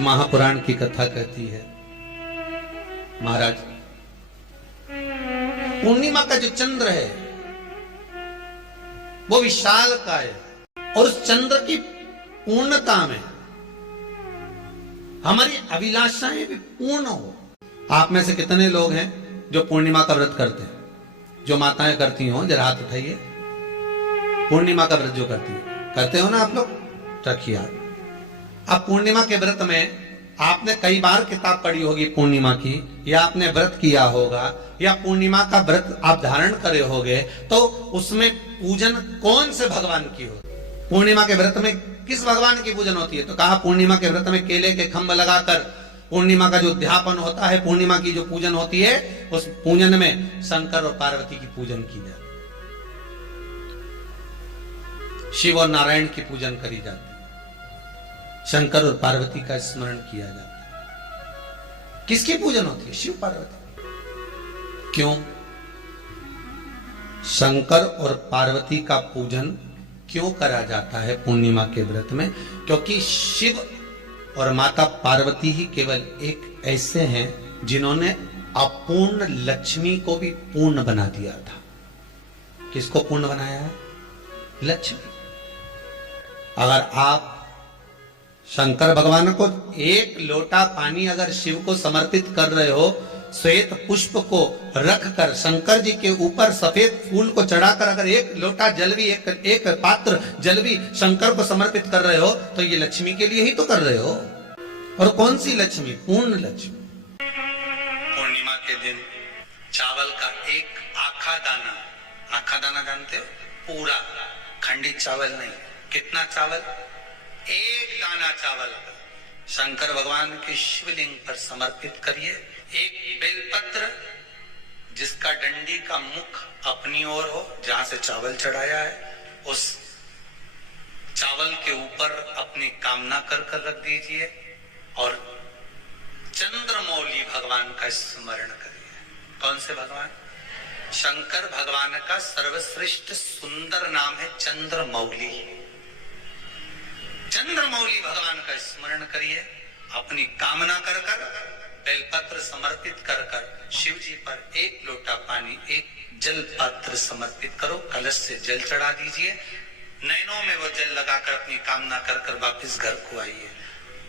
महापुराण की कथा कहती है, महाराज पूर्णिमा का जो चंद्र है वो विशाल का है और उस चंद्र की पूर्णता में हमारी अभिलाषाएं भी पूर्ण हो। आप में से कितने लोग हैं जो पूर्णिमा का व्रत करते हैं? जो माताएं करती हो जरा हाथ उठाइए। पूर्णिमा का व्रत जो करते हो ना आप लोग, रखिए हाथ। अब पूर्णिमा के व्रत में आपने कई बार किताब पढ़ी होगी पूर्णिमा की, या आपने व्रत किया होगा, या पूर्णिमा का व्रत आप धारण करे होगे, तो उसमें पूजन कौन से भगवान की हो? पूर्णिमा के व्रत में किस भगवान की पूजन होती है? तो कहा पूर्णिमा के व्रत में केले के खंभ लगाकर पूर्णिमा का जो उद्यापन होता है, पूर्णिमा की जो पूजन होती है, उस पूजन में शंकर और पार्वती की पूजन की जाती है, शिव और नारायण की पूजन करी जाती है, शंकर और पार्वती का स्मरण किया जाता है। किसकी पूजन होती है? शिव पार्वती। क्यों? शंकर और पार्वती का पूजन क्यों करा जाता है पूर्णिमा के व्रत में? क्योंकि शिव और माता पार्वती ही केवल एक ऐसे हैं जिन्होंने अपूर्ण लक्ष्मी को भी पूर्ण बना दिया था। किसको पूर्ण बनाया है? लक्ष्मी। अगर आप शंकर भगवान को एक लोटा पानी अगर शिव को समर्पित कर रहे हो, श्वेत पुष्प को रखकर शंकर जी के ऊपर सफेद फूल को चढ़ाकर अगर एक लोटा जल भी, एक पात्र जल भी शंकर को समर्पित कर रहे हो, तो ये लक्ष्मी के लिए ही तो कर रहे हो। और कौन सी लक्ष्मी? पूर्ण लक्ष्मी। पूर्णिमा के दिन चावल का एक आखा दाना जानते हो? पूरा खंडित चावल नहीं। कितना चावल? एक दाना चावल शंकर भगवान के शिवलिंग पर समर्पित करिए। एक बेलपत्र जिसका डंडी का मुख अपनी ओर हो, जहां से चावल चढ़ाया है, उस चावल के ऊपर अपनी कामना कर रख दीजिए और चंद्रमौली भगवान का स्मरण करिए। कौन से भगवान? शंकर भगवान का सर्वश्रेष्ठ सुंदर नाम है चंद्रमौली। चंद्रमौली भगवान का स्मरण करिए। अपनी कामना कर बेलपत्र समर्पित कर शिव जी पर एक लोटा पानी, एक जल पात्र समर्पित करो, कलश से जल चढ़ा दीजिए, नैनों में वो जल लगाकर अपनी कामना कर वापस घर को आइए।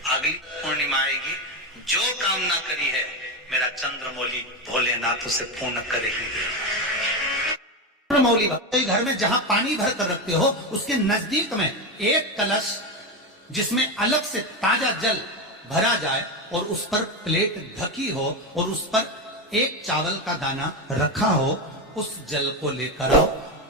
अगली पूर्णिमा आएगी, जो कामना करी है मेरा चंद्रमौली भोलेनाथ उसे पूर्ण करेगी। चंद्रमौली घर में जहां पानी भर कर रखते हो, उसके नजदीक में एक कलश जिसमें अलग से ताजा जल भरा जाए और उस पर प्लेट ढकी हो और उस पर एक चावल का दाना रखा हो, उस जल को लेकर आओ।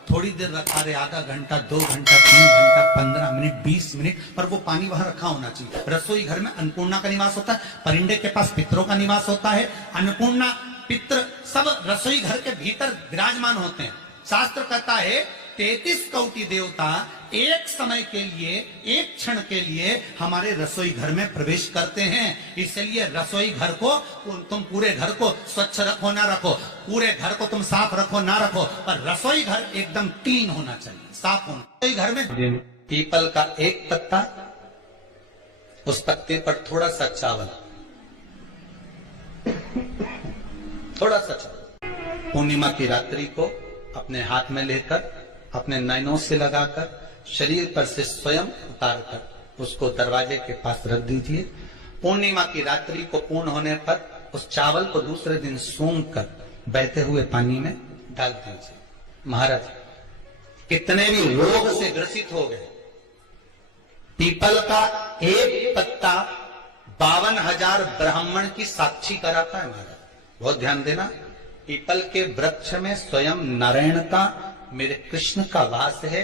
थोड़ी देर रखा रहे, आधा घंटा, 2 घंटा, 3 घंटा, 15 मिनट, 20 मिनट, पर वो पानी वहां रखा होना चाहिए। रसोई घर में अन्नपूर्णा का निवास होता है, परिंदे के पास पितरों का निवास होता है। अन्नपूर्णा, पित्र सब रसोई घर के भीतर विराजमान होते हैं। शास्त्र कहता है 33 कोटि देवता एक समय के लिए, एक क्षण के लिए हमारे रसोई घर में प्रवेश करते हैं। इसलिए रसोई घर को तुम पूरे घर को स्वच्छ रखो ना रखो, पूरे घर को तुम साफ रखो ना रखो, पर रसोई घर एकदम क्लीन होना चाहिए, साफ होना। रसोई घर में पीपल का एक पत्ता, उस पत्ते पर थोड़ा सा चावल, थोड़ा सा चावल पूर्णिमा की रात्रि को अपने हाथ में लेकर, अपने नैनों से लगाकर, शरीर पर से स्वयं उतारकर उसको दरवाजे के पास रख दीजिए। पूर्णिमा की रात्रि को पूर्ण होने पर उस चावल को दूसरे दिन सूंघ कर बहते हुए पानी में डाल दीजिए। महाराज कितने भी रोग से ग्रसित हो गए, पीपल का एक पत्ता 52,000 ब्राह्मण की साक्षी कराता है। महाराज बहुत ध्यान देना, पीपल के वृक्ष में स्वयं नारायण का, मेरे कृष्ण का वास है।